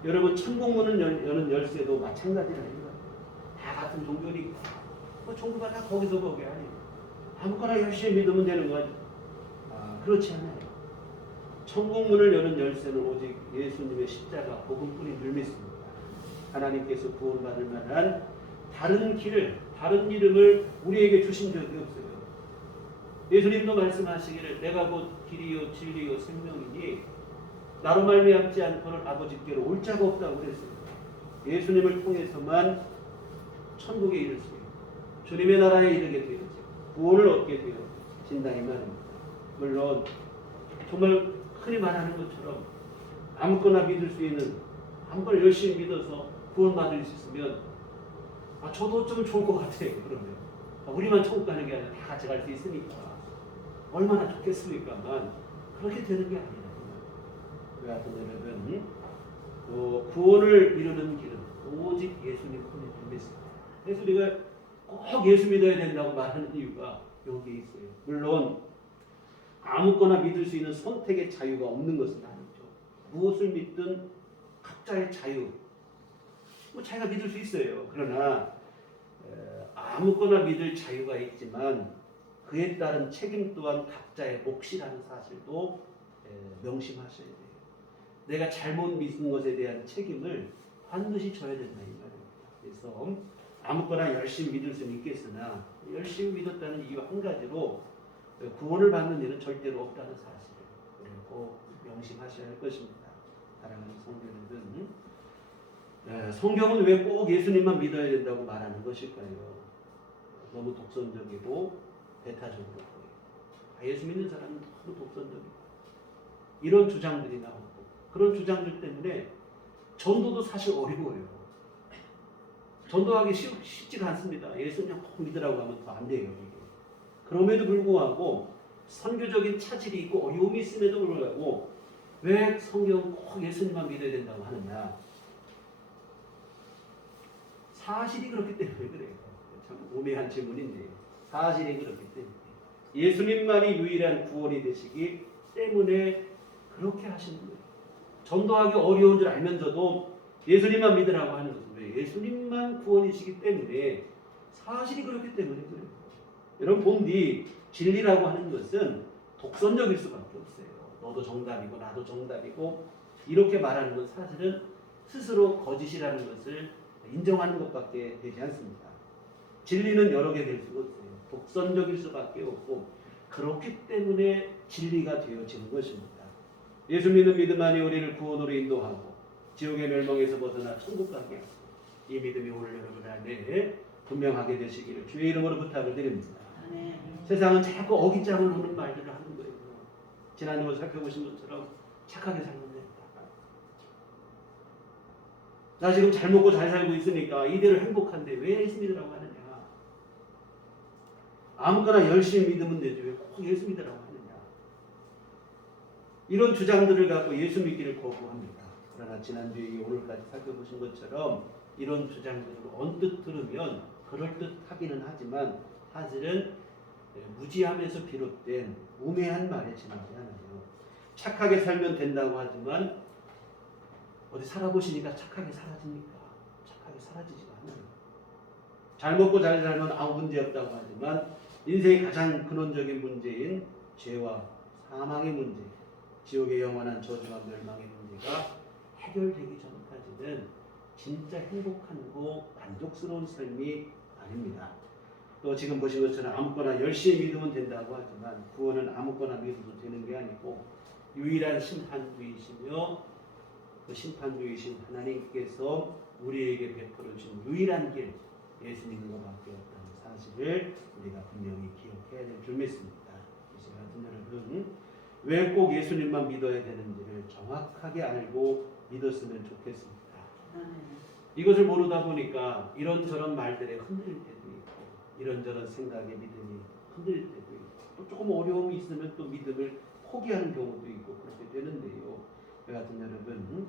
여러분, 천국문을 여는 열쇠도 마찬가지라는 거예요. 다 같은 종교니까 뭐 종교가 다 거기서 거기 아니에요. 아무거나 열심히 믿으면 되는 거죠. 그렇지 않아요. 천국문을 여는 열쇠는 오직 예수님의 십자가 복음뿐인 줄 믿습니다. 하나님께서 구원받을 만한 다른 길을, 다른 이름을 우리에게 주신 적이 없어요. 예수님도 말씀하시기를 내가 곧 길이요 진리요 생명이니 나로 말미암지 않고는 아버지께로 올 자가 없다고 그랬어요. 예수님을 통해서만 천국에 이를 수 있고 주님의 나라에 이르게 되어지 구원을 얻게 되어진다 이 말입니다. 물론 정말 흔히 말하는 것처럼 아무거나 믿을 수 있는, 아무거나 열심히 믿어서 구원받을 수 있으면 저도 좀 좋을 것 같아요. 그러면 우리만 천국 가는 게 아니라 다 같이 갈 수 있으니까 얼마나 좋겠습니까만 그렇게 되는 게 아니라 여하튼 여러분, 구원을 이루는 길은 오직 예수님 뿐인 줄 믿습니다. 그래서 우리가 꼭 예수 믿어야 된다고 말하는 이유가 여기에 있어요. 물론 아무거나 믿을 수 있는 선택의 자유가 없는 것은 아니죠. 무엇을 믿든 각자의 자유, 뭐 자기가 믿을 수 있어요. 그러나 아무거나 믿을 자유가 있지만 그에 따른 책임 또한 각자의 몫이라는 사실도 명심하셔야 돼요. 내가 잘못 믿은 것에 대한 책임을 반드시 져야 된다 이 말입니다. 그래서 아무거나 열심히 믿을 수는 있겠으나 열심히 믿었다는 이유 한 가지로 구원을 받는 일은 절대로 없다는 사실을 그리고 명심하셔야 할 것입니다. 사랑하는 성도 여러분, 성경은 왜 꼭 예수님만 믿어야 된다고 말하는 것일까요? 너무 독선적이고 배타적으로 보여요. 예수 믿는 사람은 너무 독선적이고 이런 주장들이 나오고 그런 주장들 때문에 전도도 사실 어려워요. 전도하기 쉽지가 않습니다. 예수님 꼭 믿으라고 하면 더 안 돼요. 이게. 그럼에도 불구하고 선교적인 차질이 있고 어려움이 있음에도 불구하고 왜 성경은 꼭 예수님만 믿어야 된다고 하느냐? 사실이 그렇기 때문에 그래요. 참 오매한 질문인데요. 사실이 그렇기 때문에 예수님만이 유일한 구원이 되시기 때문에 그렇게 하시는 거예요. 전도하기 어려운 줄 알면서도 예수님만 믿으라고 하는 것은 왜? 예수님만 구원이시기 때문에 사실이 그렇기 때문에 그래요. 여러분 본디 진리라고 하는 것은 독선적일 수밖에 없어요. 너도 정답이고 나도 정답이고 이렇게 말하는 건 사실은 스스로 거짓이라는 것을 인정하는 것밖에 되지 않습니다. 진리는 여러 개 될 수가 없어요. 독선적일 수밖에 없고 그렇기 때문에 진리가 되어지는 것입니다. 예수 믿는 믿음 안이 우리를 구원으로 인도하고 지옥의 멸망에서 벗어나 천국 가게 하고 이 믿음이 오늘 여러분 안에 분명하게 되시기를 주의 이름으로 부탁을 드립니다. 세상은 자꾸 어깃장을 놓는 말들을 하는 거예요. 지난주에 살펴보신 것처럼 착하게 살면 된다. 나 지금 잘 먹고 잘 살고 있으니까 이대로 행복한데 왜 예수 믿으라고 하느냐. 아무거나 열심히 믿으면 되지 왜 꼭 예수 믿으라고 하느냐. 이런 주장들을 갖고 예수 믿기를 거부합니다. 그러나 지난주에 오늘까지 살펴보신 것처럼 이런 주장들을 언뜻 들으면 그럴듯하기는 하지만 사실은 무지함에서 비롯된 우매한 말에 지나지 않아요. 착하게 살면 된다고 하지만 어디 살아보시니까 착하게 사라집니까? 착하게 사라지지가 않아요. 잘 먹고 잘 살면 아무 문제 없다고 하지만 인생의 가장 근원적인 문제인 죄와 사망의 문제, 지옥의 영원한 저주와 멸망의 문제가 해결되기 전까지는 진짜 행복하고 만족스러운 삶이 아닙니다. 또 지금 보신 것처럼 아무거나 열심히 믿으면 된다고 하지만 구원은 아무거나 믿어도 되는 게 아니고 유일한 심판주이시며 그 심판주이신 하나님께서 우리에게 베풀어 준 유일한 길 예수 믿는 것밖에 없다는 사실을 우리가 분명히 기억해야 될 줄 믿습니다. 이 시간 여러분 왜 꼭 예수님만 믿어야 되는지를 정확하게 알고 믿었으면 좋겠습니다. 이것을 모르다 보니까 이런저런 말들에 흔들릴 때도 있고 이런저런 생각에 믿음이 흔들릴 때도 있고 또 조금 어려움이 있으면 또 믿음을 포기하는 경우도 있고 그렇게 되는데요. 여하튼 여러분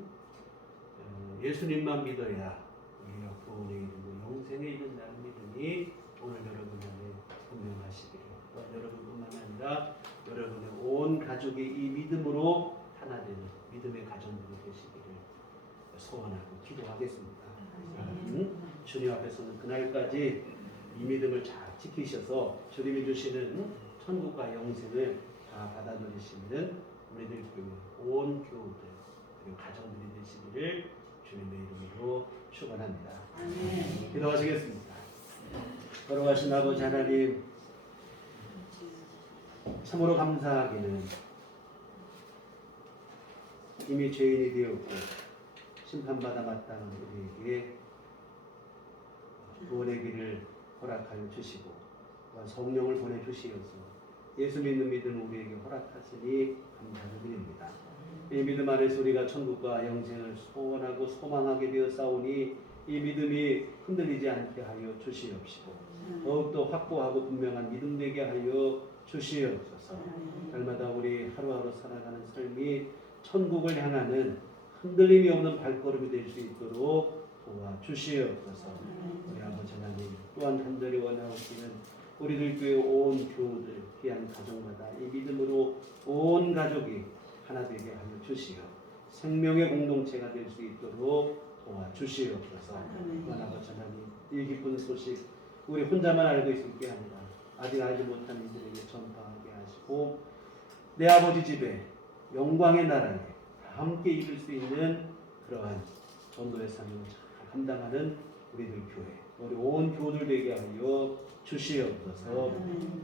예수님만 믿어야 우리가 구원에 이르고 영생에 이른다는 믿음이 오늘 여러분 안에 분명하시기를 또 여러분뿐만 아니라 여러분의 온 가족이 이 믿음으로 하나 되는 믿음의 가정들이 되시기를 소원하고 기도하겠습니다. 주님 앞에서는 그날까지 이 믿음을 잘 지키셔서 주님이 주시는 천국과 영생을 다 받아 누리시는 우리들 교회 온 교우들 그리고 가정들이 되시기를 주님의 이름으로 축원합니다. 기도하시겠습니다. 걸어가신 아버지 하나님 참으로 감사하기는 이미 죄인이 되었고 심판받아 마땅한 우리에게 구원의 길을 허락하여 주시고 성령을 보내주시어서 예수 믿는 믿음 우리에게 허락하시니 감사를 드립니다. 이 믿음 안에서 우리가 천국과 영생을 소원하고 소망하게 되어 싸우니 이 믿음이 흔들리지 않게 하여 주시옵시고 더욱더 확고하고 분명한 믿음 되게 하여 주시옵소서. 날마다 우리 하루하루 살아가는 삶이 천국을 향하는 흔들림이 없는 발걸음이 될 수 있도록 도와주시옵소서. 우리 아버지 하나님 또한 간절히 원하옵기는 우리들 교회 온 교우들 귀한 가정마다 이 믿음으로 온 가족이 하나 되게 하여 주시어 생명의 공동체가 될 수 있도록 도와주시옵소서. 아버지 하나님, 이 기쁜 소식 우리 혼자만 알고 있을 게 아니라 아직 알지 못한 이들에게 전파하게 하시고 내 아버지 집에 영광의 나라에 함께 이룰 수 있는 그러한 전도의 사명을 잘 감당하는 우리들 교회, 우리 온 교우들 되게 하여 주시옵소서.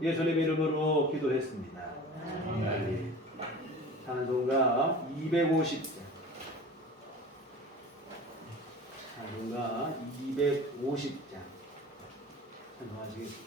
예수님 이름으로 기도했습니다. 아멘. 찬송가 250장. 찬송가 250장. 찬송하시겠습니다.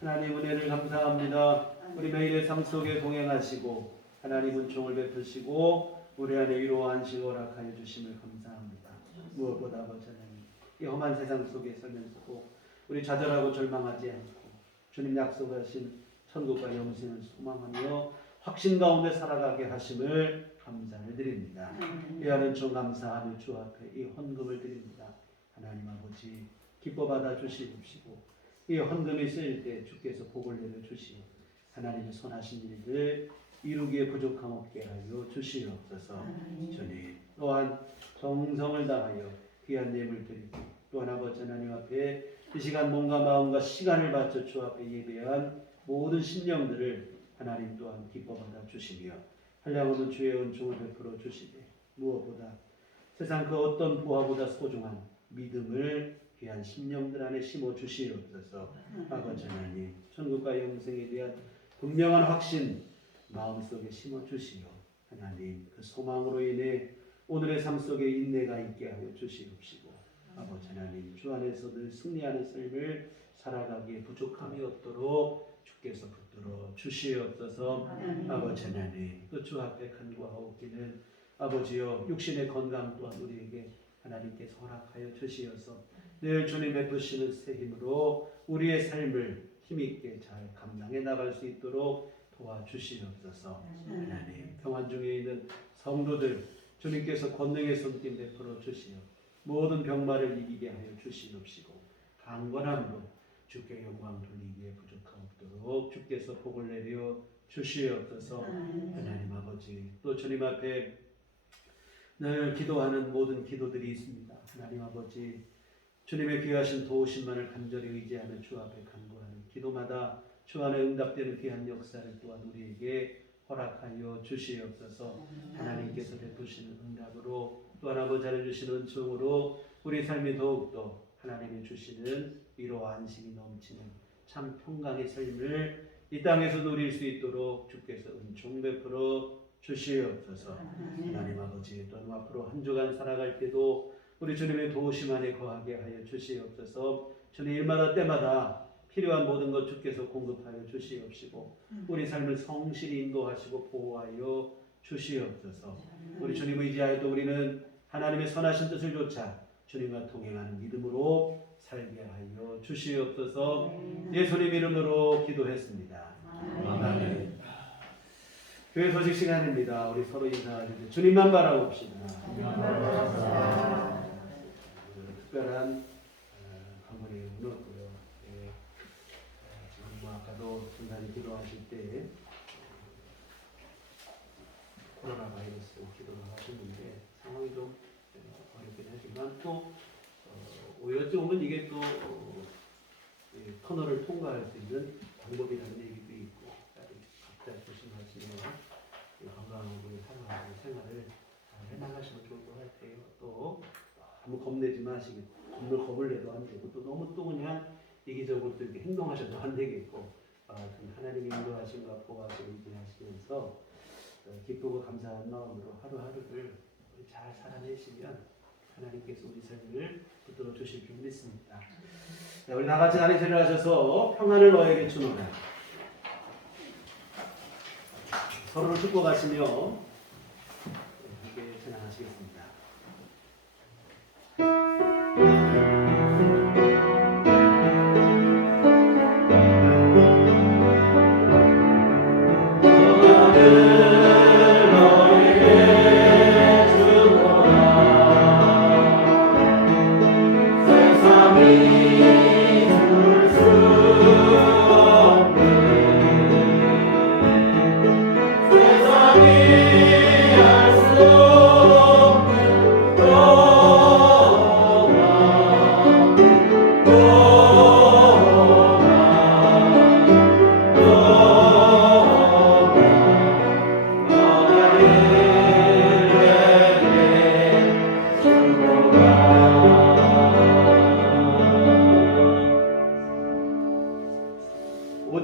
하나님 은혜를 감사합니다. 우리 매일의 삶 속에 동행하시고 하나님은 종을 베푸시고 우리 안에 위로와 안식을 허락하여 주심을 감사합니다. 무엇보다 아버지 하나님, 이 험한 세상 속에 살면서도 우리 좌절하고 절망하지 않고 주님 약속하신 천국과 영생을 소망하며 확신 가운데 살아가게 하심을 감사를 드립니다. 이하는 종 감사하며 주 앞에 이 헌금을 드립니다. 하나님 아버지 기뻐 받아 주시옵시고 이 헌금이 쓰일 때 주께서 복을 내려 주시오 하나님의 선하신 일들 이루기에 부족함 없게 하여 주시옵소서. 주님 또한 정성을 다하여 귀한 예물 드리고 또한 아버지 하나님 앞에 이 시간 몸과 마음과 시간을 바쳐 주 앞에 예배한 모든 심령들을 하나님 또한 기뻐 받아 주시며 한량없는 주의 은총을 베풀어 주시되 무엇보다 세상 그 어떤 부하보다 소중한 믿음을 귀한 심령들 안에 심어 주시옵소서. 아버지 하나님 천국과 영생에 대한 분명한 확신 마음속에 심어 주시오 하나님 그 소망으로 인해 오늘의 삶 속에 인내가 있게 하여 주시옵시고 아버지 하나님 주 안에서 늘 승리하는 삶을 살아가기에 부족함이 없도록 주께서 붙들어 주시옵소서. 아버지 하나님 또 주 앞에 간구하옵기는 아버지여 육신의 건강 또한 우리에게 하나님께서 허락하여 주시어서 늘 주님 베푸시는 새 힘으로 우리의 삶을 힘있게 잘 감당해 나갈 수 있도록 도와주시옵소서. 하나님 평안 중에 있는 성도들 주님께서 권능의 손길 베풀어 주시어 모든 병마를 이기게 하여 주시옵시고 강건함으로 주께 영광 돌리기에 부족하옵도록 주께서 복을 내려 주시옵소서. 하나님 아버지, 또 주님 앞에 늘 기도하는 모든 기도들이 있습니다. 하나님 아버지, 주님의 귀하신 도우심만을 간절히 의지하는 주 앞에 간구하는 기도마다 주 안에 응답되는 귀한 역사를 또한 우리에게 허락하여 주시옵소서. 하나님께서 베푸시는 응답으로 또한 아버지 안에 주시는 은총으로 우리 삶이 더욱더 하나님이 주시는 위로와 안식이 넘치는 참 평강의 삶을 이 땅에서 누릴 수 있도록 주께서 은총 베풀어 주시옵소서. 하나님 아버지, 또 앞으로 한 주간 살아갈 때도 우리 주님의 도우심 안에 거하게 하여 주시옵소서. 주님 일마다 때마다 필요한 모든 것 주께서 공급하여 주시옵시고 우리 삶을 성실히 인도하시고 보호하여 주시옵소서. 우리 주님 의지하여 또 우리는 하나님의 선하신 뜻을 좇아 주님과 동행하는 믿음으로 살게 하여 주시옵소서. 예수님 이름으로 기도했습니다. 아멘. 교회 소식 시간입니다. 우리 서로 인사하는데 주님만 바라봅시다. 특별한 강건의 의미는 없고요. 지금 아까도 중간에 기도하실 때 코로나 바이러스 기도를 하셨는데 상황이 좀 어렵긴 하지만 또 어찌 보면 이게 또 터널을 통과할 수 있는 방법이라는 얘기도 있고 각자 조심하시면 건강하고 살아가고 생활을 잘 해나가시면 좋을 것 같아요. 또 너무 겁내지 마시고 겁을 내도 안 되고 또 너무 또 그냥 이기적으로 또 이렇게 행동하셔도 안 되겠고 하나님의 인도하심과 보호하심을 의지하시면서 기쁘고 감사한 마음으로 하루하루를 잘 살아내시면 하나님께서 우리 삶을 붙들어 주실 줄 믿습니다. 네, 우리 다 같이 다리 세를 하셔서 평안을 너에게 주노라. 서로를 축복하시며 함께 찬양하시겠습니다.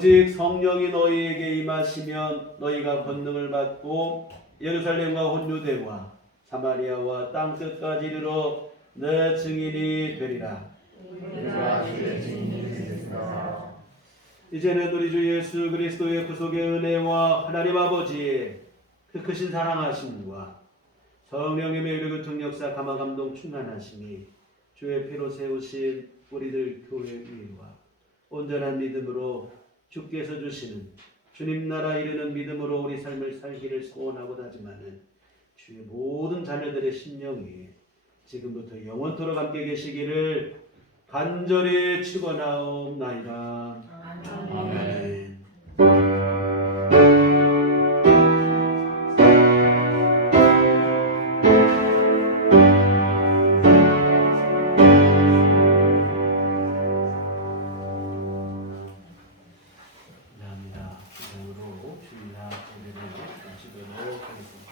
오직 성령이 너희에게 임하시면 너희가 권능을 받고 예루살렘과 혼유대와 사마리아와 땅 끝까지 이르러 내 증인이 되리라. 이제는 우리 주 예수 그리스도의 구속의 은혜와 하나님 아버지의 그 크신 사랑하심과 성령의 매력의 통역사 감화감동 충만하심이 주의 피로 세우신 우리들 교회 위와 온전한 믿음으로 주께서 주시는 주님 나라 이르는 믿음으로 우리 삶을 살기를 소원하고 다짐하는 주의 모든 자녀들의 심령이 지금부터 영원토록 함께 계시기를 간절히 축원하옵나이다. 아멘. 감사합니다. 이상으로 주일날 예배를 마치도록 하겠습니다.